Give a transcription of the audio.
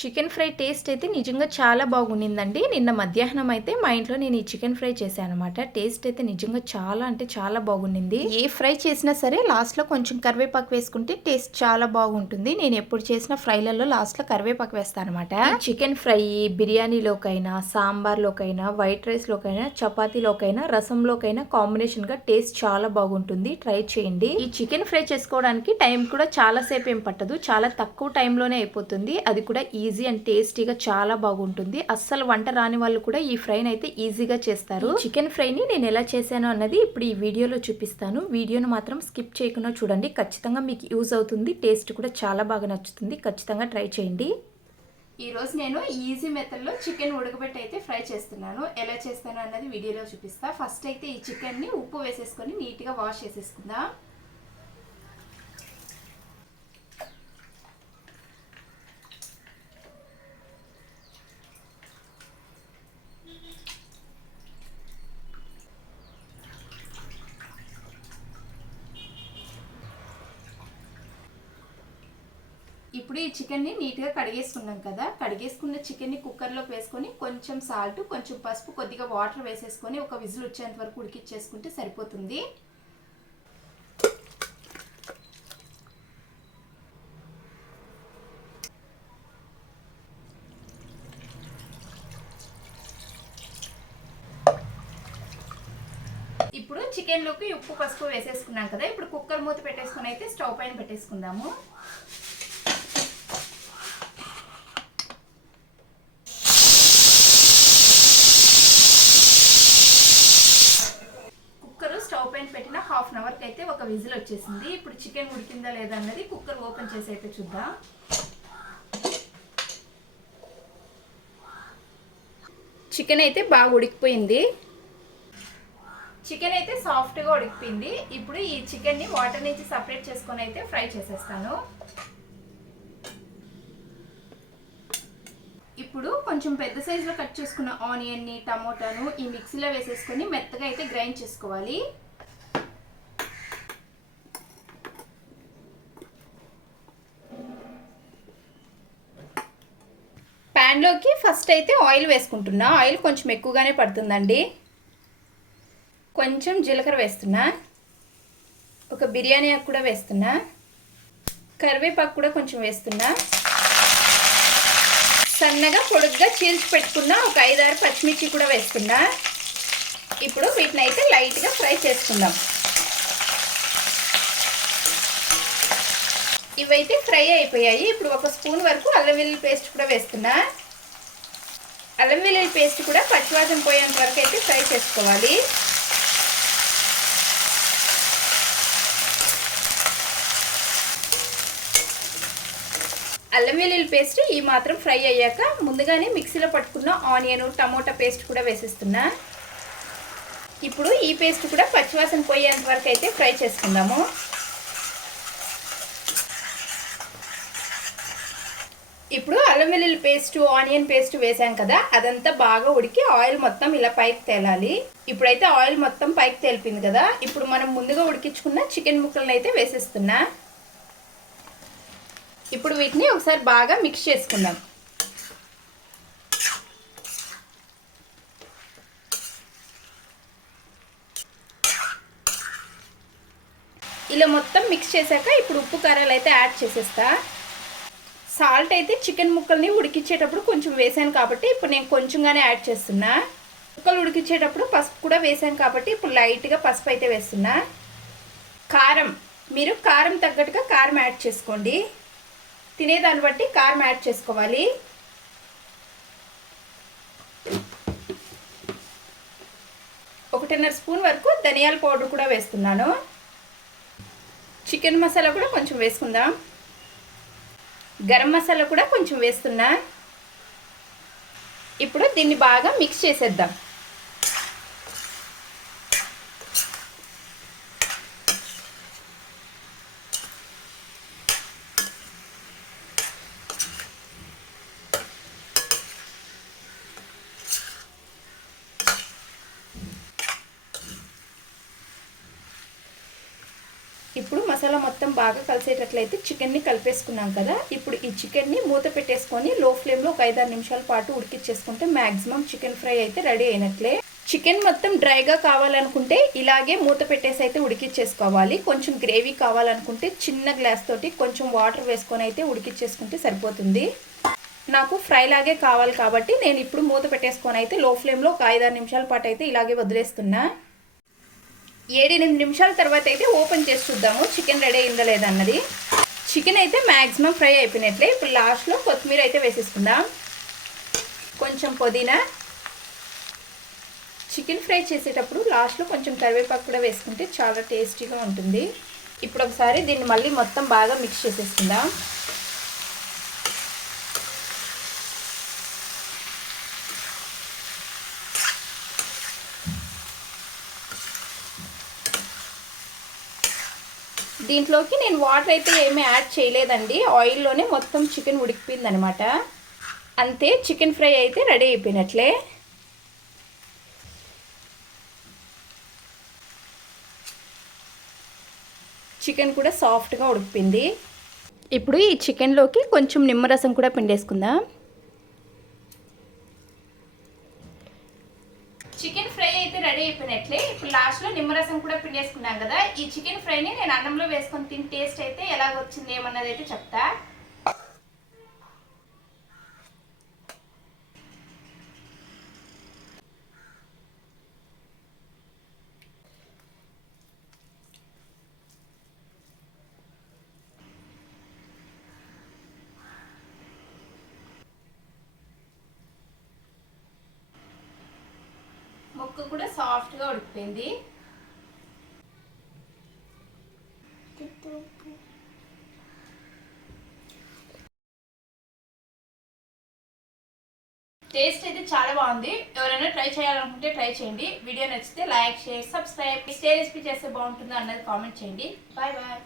Chicken fry taste అయితే నిజంగా చాలా బాగుండిందండి. నిన్న మధ్యాహ్నం అయితే మా ఇంట్లో నేను ఈ చికెన్ ఫ్రై చేశాననమాట. టేస్ట్ అయితే నిజంగా చాలా అంటే చాలా బాగుండింది. ఏ ఫ్రై చేసినా సరే లాస్ట్‌లో కొంచెం కరివేపాకు వేసుకుంటే టేస్ట్ చాలా బాగుంటుంది. నేను ఎప్పుడు చేసిన ఫ్రైలలో లాస్ట్‌లో కరివేపాకు వేస్తాననమాట. చికెన్ ఫ్రై బిర్యానీలోకైనా, సాంబార్‌లోకైనా, వైట్ రైస్‌లోకైనా, చపాతీలోకైనా, రసంలోకైనా కాంబినేషన్‌గా టేస్ట్ చాలా బాగుంటుంది. ట్రై చేయండి. ఈ చికెన్ ఫ్రై చేసుకోవడానికి టైం కూడా చాలా సేపు ఏం పట్టదు. చాలా తక్కువ టైంలోనే అయిపోతుంది. అది కూడా ఈజీ అండ్ టేస్టీగా చాలా బాగుంటుంది. అస్సలు వంట రాని వాళ్ళు కూడా ఈ ఫ్రైని అయితే ఈజీగా చేస్తారు. చికెన్ ఫ్రైని నేను ఎలా చేశాను అన్నది ఇప్పుడు ఈ వీడియోలో చూపిస్తాను. వీడియోను మాత్రం స్కిప్ చేయకుండా చూడండి. ఖచ్చితంగా మీకు యూజ్ అవుతుంది. టేస్ట్ కూడా చాలా బాగా నచ్చుతుంది. ఖచ్చితంగా ట్రై చేయండి. ఈరోజు నేను ఈజీ మెథడ్లో చికెన్ ఉడకబెట్టి అయితే ఫ్రై చేస్తున్నాను. ఎలా చేస్తాను అన్నది వీడియోలో చూపిస్తా. ఫస్ట్ అయితే ఈ చికెన్ని ఉప్పు వేసేసుకొని నీట్గా వాష్ చేసేసుకుందాం. ఇప్పుడు ఈ చికెన్ని నీట్గా కడిగేసుకున్నాం కదా. కడిగేసుకున్న చికెన్ని కుక్కర్లోకి వేసుకొని కొంచెం సాల్ట్, కొంచెం పసుపు, కొద్దిగా వాటర్ వేసేసుకొని ఒక విజిల్ వచ్చేంత వరకు ఉడికిచ్చేసుకుంటే సరిపోతుంది. ఇప్పుడు చికెన్లోకి ఉప్పు పసుపు వేసేసుకున్నాం కదా. ఇప్పుడు కుక్కర్ మూత పెట్టేసుకుని అయితే స్టవ్ పైన పెట్టేసుకుందాము. స్టవ్ పైన పెట్టిన హాఫ్ అన్ అవర్కి అయితే ఒక విజిల్ వచ్చేసింది. ఇప్పుడు చికెన్ ఉడికిందా లేదా అన్నది కుక్కర్ ఓపెన్ చేసి అయితే చూద్దాం. చికెన్ అయితే బాగా ఉడికిపోయింది. చికెన్ అయితే సాఫ్ట్గా ఉడికిపోయింది. ఇప్పుడు ఈ చికెన్ని వాటర్ నుంచి సపరేట్ చేసుకొని అయితే ఫ్రై చేసేస్తాను. ఇప్పుడు కొంచెం పెద్ద సైజులో కట్ చేసుకున్న ఆనియన్ని, టమోటాను ఈ మిక్సీలో వేసేసుకొని మెత్తగా అయితే గ్రైండ్ చేసుకోవాలి. ప్యాన్లోకి ఫస్ట్ అయితే ఆయిల్ వేసుకుంటున్నా. ఆయిల్ కొంచెం ఎక్కువగానే పడుతుందండి. కొంచెం జీలకర్ర వేస్తున్నా. ఒక బిర్యానీ ఆకు కూడా వేస్తున్నా. కరివేపాకు కూడా కొంచెం వేస్తున్నా. సన్నగా పొడుగ్గా చీల్చి పెట్టుకున్న ఒక 5-6 పచ్చిమిర్చి కూడా వేస్తున్నా. ఇప్పుడు వీటిని అయితే లైట్గా ఫ్రై చేసుకుందాం. ఇవైతే ఫ్రై అయిపోయాయి. ఇప్పుడు ఒక స్పూన్ వరకు అల్లం వెల్లుల్లి పేస్ట్ కూడా వేస్తున్నా. అల్లం వెల్లుల్లి పేస్ట్ కూడా పచ్చివాసన పోయేంత వరకు అయితే ఫ్రై చేసుకోవాలి. అల్లం వెల్లుల్లి పేస్ట్ ఈ మాత్రం ఫ్రై అయ్యాక ముందుగానే మిక్సీలో పట్టుకున్న ఆనియన్, టమోటా పేస్ట్ కూడా వేసేస్తున్నా. ఇప్పుడు ఈ పేస్ట్ కూడా పచ్చివాసన పోయేంత వరకు అయితే ఫ్రై చేసుకుందాము. ఇప్పుడు అల్లం వెల్లుల్లి పేస్ట్, ఆనియన్ పేస్ట్ వేసాం కదా, అదంతా బాగా ఉడికి ఆయిల్ మొత్తం ఇలా పైకి తేలాలి. ఇప్పుడైతే ఆయిల్ మొత్తం పైకి తేలిపోయింది కదా. ఇప్పుడు మనం ముందుగా ఉడికించుకున్న చికెన్ ముక్కలను అయితే వేసేస్తున్నా. ఇప్పుడు వీటిని ఒకసారి బాగా మిక్స్ చేసుకుందాం. ఇలా మొత్తం మిక్స్ చేశాక ఇప్పుడు ఉప్పు కారాలు అయితే యాడ్ చేసేస్తా. సాల్ట్ అయితే చికెన్ ముక్కల్ని ఉడికించేటప్పుడు కొంచెం వేసాను కాబట్టి ఇప్పుడు నేను కొంచెంగానే యాడ్ చేస్తున్నా. ముక్కలు ఉడికించేటప్పుడు పసుపు కూడా వేసాను కాబట్టి ఇప్పుడు లైట్గా పసుపు అయితే వేస్తున్నా. కారం, మీరు కారం తగ్గట్టుగా కారం యాడ్ చేసుకోండి. తినేదాన్ని బట్టి కారం యాడ్ చేసుకోవాలి. ఒకటిన్నర స్పూన్ వరకు ధనియాల పౌడర్ కూడా వేస్తున్నాను. చికెన్ మసాలా కూడా కొంచెం వేసుకుందాం. గరం మసాలా కూడా కొంచెం వేస్తున్నా. ఇప్పుడు దీన్ని బాగా మిక్స్ చేసేద్దాం. ఇప్పుడు మసాలా మొత్తం బాగా కలిసేటట్లయితే చికెన్ని కలిపేసుకున్నాం కదా. ఇప్పుడు ఈ చికెన్ని మూత పెట్టేసుకొని లో ఫ్లేమ్లో ఒక 5-6 నిమిషాల పాటు ఉడికిచ్చేసుకుంటే మ్యాక్సిమం చికెన్ ఫ్రై అయితే రెడీ అయినట్లే. చికెన్ మొత్తం డ్రైగా కావాలనుకుంటే ఇలాగే మూత పెట్టేసి అయితే ఉడికిచ్చేసుకోవాలి. కొంచెం గ్రేవీ కావాలనుకుంటే చిన్న గ్లాస్ తోటి కొంచెం వాటర్ వేసుకొని అయితే ఉడికిచ్చేసుకుంటే సరిపోతుంది. నాకు ఫ్రై లాగే కావాలి కాబట్టి నేను ఇప్పుడు మూత పెట్టేసుకొని అయితే లో ఫ్లేమ్లో ఒక 5-6 నిమిషాల పాటు అయితే ఇలాగే వదిలేస్తున్నా. 7-8 నిమిషాల తర్వాత అయితే ఓపెన్ చేసి చూద్దాము చికెన్ రెడీ అయిందా లేదా అన్నది. చికెన్ అయితే మ్యాక్సిమం ఫ్రై అయిపోయినట్లే. ఇప్పుడు లాస్ట్లో కొత్తిమీర అయితే వేసేసుకుందాం, కొంచెం పుదీనా. చికెన్ ఫ్రై చేసేటప్పుడు లాస్ట్లో కొంచెం కరివేపాకు కూడా వేసుకుంటే చాలా టేస్టీగా ఉంటుంది. ఇప్పుడు ఒకసారి దీన్ని మళ్ళీ మొత్తం బాగా మిక్స్ చేసేసుకుందాం. దీంట్లోకి నేను వాటర్ అయితే ఏమీ యాడ్ చేయలేదండి, ఆయిల్లోనే మొత్తం చికెన్ ఉడికిపోయింది అనమాట. అంతే, చికెన్ ఫ్రై అయితే రెడీ అయిపోయినట్లే. చికెన్ కూడా సాఫ్ట్గా ఉడికిపోయింది. ఇప్పుడు ఈ చికెన్లోకి కొంచెం నిమ్మరసం కూడా పిండేసుకుందాం. చికెన్ ఫ్రై అయితే రెడీ అయిపోయినట్లే. ఇప్పుడు లాస్ట్లో నిమ్మరసం కూడా పిండేసుకున్నాం కదా. ఈ చికెన్ ఫ్రైని నేను అన్నంలో వేసుకొని తిని టేస్ట్ అయితే ఎలాగ వచ్చింది ఏమన్నది అయితే చెప్తా. ముక్క కూడా సాఫ్ట్గా ఉడికిపోయింది. టేస్ట్ అయితే చాలా బాగుంది. ఎవరైనా ట్రై చేయాలనుకుంటే ట్రై చేయండి. వీడియో నచ్చితే లైక్, షేర్, సబ్స్క్రైబ్. ఏ రెసిపీ చేస్తే బాగుంటుందో అన్నది కామెంట్ చేయండి. Bye bye.